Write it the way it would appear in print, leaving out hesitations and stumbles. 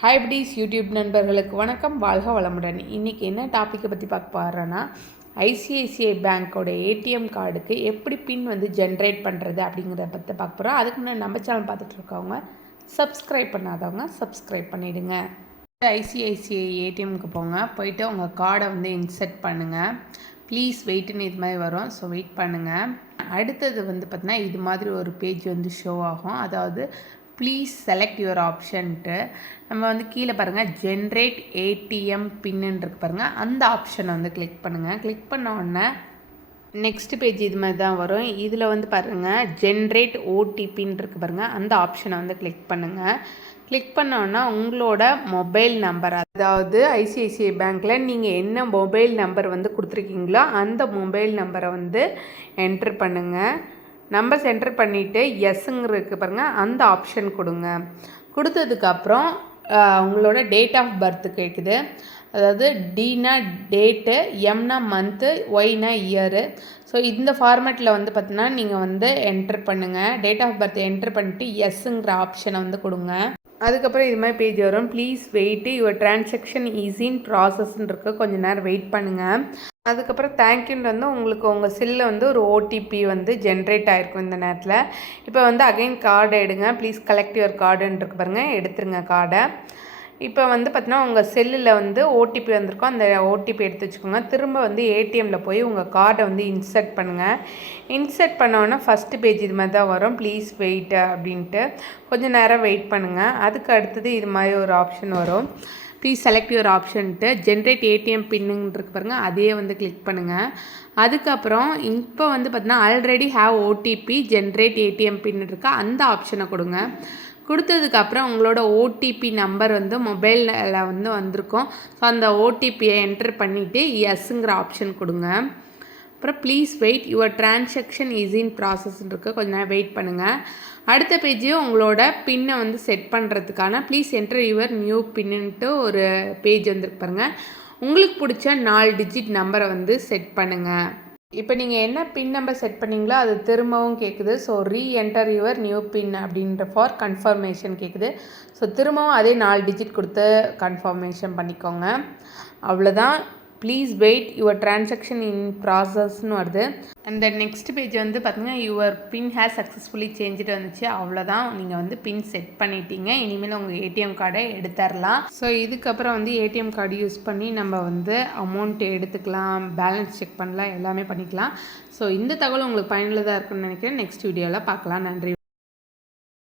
Hi பிடிஸ் YouTube நண்பர்களுக்கு வணக்கம், வாழ்க வளமுடன். இன்றைக்கி என்ன டாப்பிக்கை பற்றி பார்க்க போகிறேன்னா, ஐசிஐசிஐ பேங்க்கோட ஏடிஎம் கார்டுக்கு எப்படி பின் வந்து ஜென்ரேட் பண்ணுறது அப்படிங்கிறத பற்றி பார்க்க போகிறோம். அதுக்கு முன்னாடி நம்ம சேனல் பார்த்துட்டு இருக்கவங்க சப்ஸ்கிரைப் பண்ணாதவங்க சப்ஸ்கிரைப் பண்ணிவிடுங்க. ஐசிஐசிஐ ஏடிஎம்க்கு போங்க, போயிட்டு உங்கள் கார்டை வந்து இன்செர்ட் பண்ணுங்கள். ப்ளீஸ் வெயிட்னு இது மாதிரி வரும், ஸோ வெயிட் பண்ணுங்கள். அடுத்தது வந்து பார்த்திங்கன்னா இது மாதிரி ஒரு பேஜ் வந்து ஷோ ஆகும். அதாவது ப்ளீஸ் செலக்ட் யுவர் ஆப்ஷன்ட்டு நம்ம வந்து கீழே பாருங்கள் ஜென்ரேட் ஏடிஎம் பின்னு இருக்கு பாருங்கள், அந்த ஆப்ஷனை வந்து கிளிக் பண்ணுங்கள். கிளிக் பண்ண உடனே நெக்ஸ்ட் பேஜ் இது மாதிரி தான் வரும். இதில் வந்து பாருங்கள் ஜென்ரேட் ஓடிபின்னு இருக்குது பாருங்கள், அந்த ஆப்ஷனை வந்து கிளிக் பண்ணுங்கள். கிளிக் பண்ணோன்னா உங்களோட மொபைல் நம்பர், அதாவது ஐசிஐசிஐ பேங்க்கில் நீங்கள் என்ன மொபைல் நம்பர் வந்து கொடுத்துருக்கீங்களோ அந்த மொபைல் நம்பரை வந்து என்ட்ரு பண்ணுங்கள். நம்பர்ஸ் என்ட்ரு பண்ணிவிட்டு எஸ்ஸுங்கிறதுக்கு பாருங்கள், அந்த ஆப்ஷன் கொடுங்க. கொடுத்ததுக்கப்புறம் உங்களோட டேட் ஆஃப் பர்த் கேட்குது. அதாவது Tina date, எம்னா month, ஒய்னா year. So இந்த ஃபார்மேட்டில் வந்து பார்த்தீங்கன்னா நீங்கள் வந்து என்ட்ரு பண்ணுங்கள். டேட் ஆஃப் பர்த் என்ட்ரு பண்ணிவிட்டு எஸ்ஸுங்கிற ஆப்ஷனை வந்து கொடுங்க. அதுக்கப்புறம் இது மாதிரி பேஜ் வரும். Please wait your transaction is in ப்ராசஸ்ன்னு இருக்குது, கொஞ்சம் நேரம் வெயிட் பண்ணுங்கள். அதுக்கப்புறம் தேங்க்யூன்னு வந்து உங்களுக்கு உங்கள் செல்லில் வந்து ஒரு ஓடிபி வந்து ஜென்ரேட் ஆகிருக்கும் இந்த நேரத்தில். இப்போ வந்து அகைன் கார்டை எடுங்க. ப்ளீஸ் கலெக்ட் யுவர் கார்டுன்னு இருக்கு பாருங்கள், எடுத்துருங்க கார்டை. இப்போ வந்து பார்த்தீங்கன்னா உங்கள் செல்லில் வந்து ஓடிபி வந்திருக்கும், அந்த ஓடிபி எடுத்து வச்சுக்கோங்க. திரும்ப வந்து ஏடிஎம்மில் போய் உங்கள் கார்டை வந்து இன்சர்ட் பண்ணுங்கள். இன்சர்ட் பண்ணோன்னா ஃபஸ்ட்டு பேஜ் இது மாதிரி தான் வரும், ப்ளீஸ் வெயிட் அப்படின்ட்டு. கொஞ்சம் நேரம் வெயிட் பண்ணுங்கள். அதுக்கு அடுத்தது இது மாதிரி ஒரு ஆப்ஷன் வரும், please select your option to generate ATM பின்னுன்னு இருக்கு பாருங்கள், அதையே வந்து கிளிக் பண்ணுங்கள். அதுக்கப்புறம் இப்போ வந்து பார்த்தீங்கன்னா already have OTP generate ATM PIN இருக்கா, அந்த ஆப்ஷனை கொடுங்க. கொடுத்ததுக்கப்புறம் உங்களோட ஓடிபி நம்பர் வந்து மொபைலில் வந்து வந்திருக்கும். ஸோ அந்த ஓடிபியை என்ட்ரு பண்ணிவிட்டு எஸ்ஸுங்கிற ஆப்ஷன் கொடுங்க. அப்புறம் please wait your transaction is in ப்ராசஸ்ன்னு இருக்குது, கொஞ்சம் நேரம் வெயிட் பண்ணுங்கள். அடுத்த பேஜையும் உங்களோட பின்னை வந்து செட் பண்ணுறதுக்கான ப்ளீஸ் என்ட்ரு யுவர் நியூ பின்னுன்ட்டு ஒரு பேஜ் வந்துருக்கு பாருங்கள். உங்களுக்கு பிடிச்ச 4 டிஜிட் நம்பரை வந்து செட் பண்ணுங்கள். இப்போ நீங்கள் என்ன பின் நம்பர் செட் பண்ணிங்களோ அது திரும்பவும் கேட்குது. ஸோ ரீஎன்டர் யுவர் நியூ பின் அப்படின்ற ஃபார் கன்ஃபர்மேஷன் கேட்குது. ஸோ திரும்பவும் அதே 4 டிஜிட் கொடுத்து கன்ஃபர்மேஷன் பண்ணிக்கோங்க. அவ்வளோதான். ப்ளீஸ் வெயிட் யுவர் டிரான்சாக்ஷன் இன் ப்ராசஸ்ன்னு வருது. அண்ட் நெக்ஸ்ட் பேஜ் வந்து பார்த்தீங்கன்னா யுவர் பின் ஹேஸ் சக்ஸஸ்ஃபுல்லி சேஞ்சுட்டு வந்துச்சு. அவ்வளோதான், நீங்கள் வந்து பின் செட் பண்ணிட்டீங்க. இனிமேல் உங்கள் ஏடிஎம் கார்டை எடுத்துடலாம். ஸோ இதுக்கப்புறம் வந்து ஏடிஎம் கார்டு யூஸ் பண்ணி நம்ம வந்து அமௌண்ட் எடுத்துக்கலாம், பேலன்ஸ் செக் பண்ணலாம், எல்லாமே பண்ணிக்கலாம். ஸோ இந்த தகவல் உங்களுக்கு பயனுள்ளதாக இருக்குன்னு நினைக்கிறேன். நெக்ஸ்ட் வீடியோவில் பார்க்கலாம். நன்றி.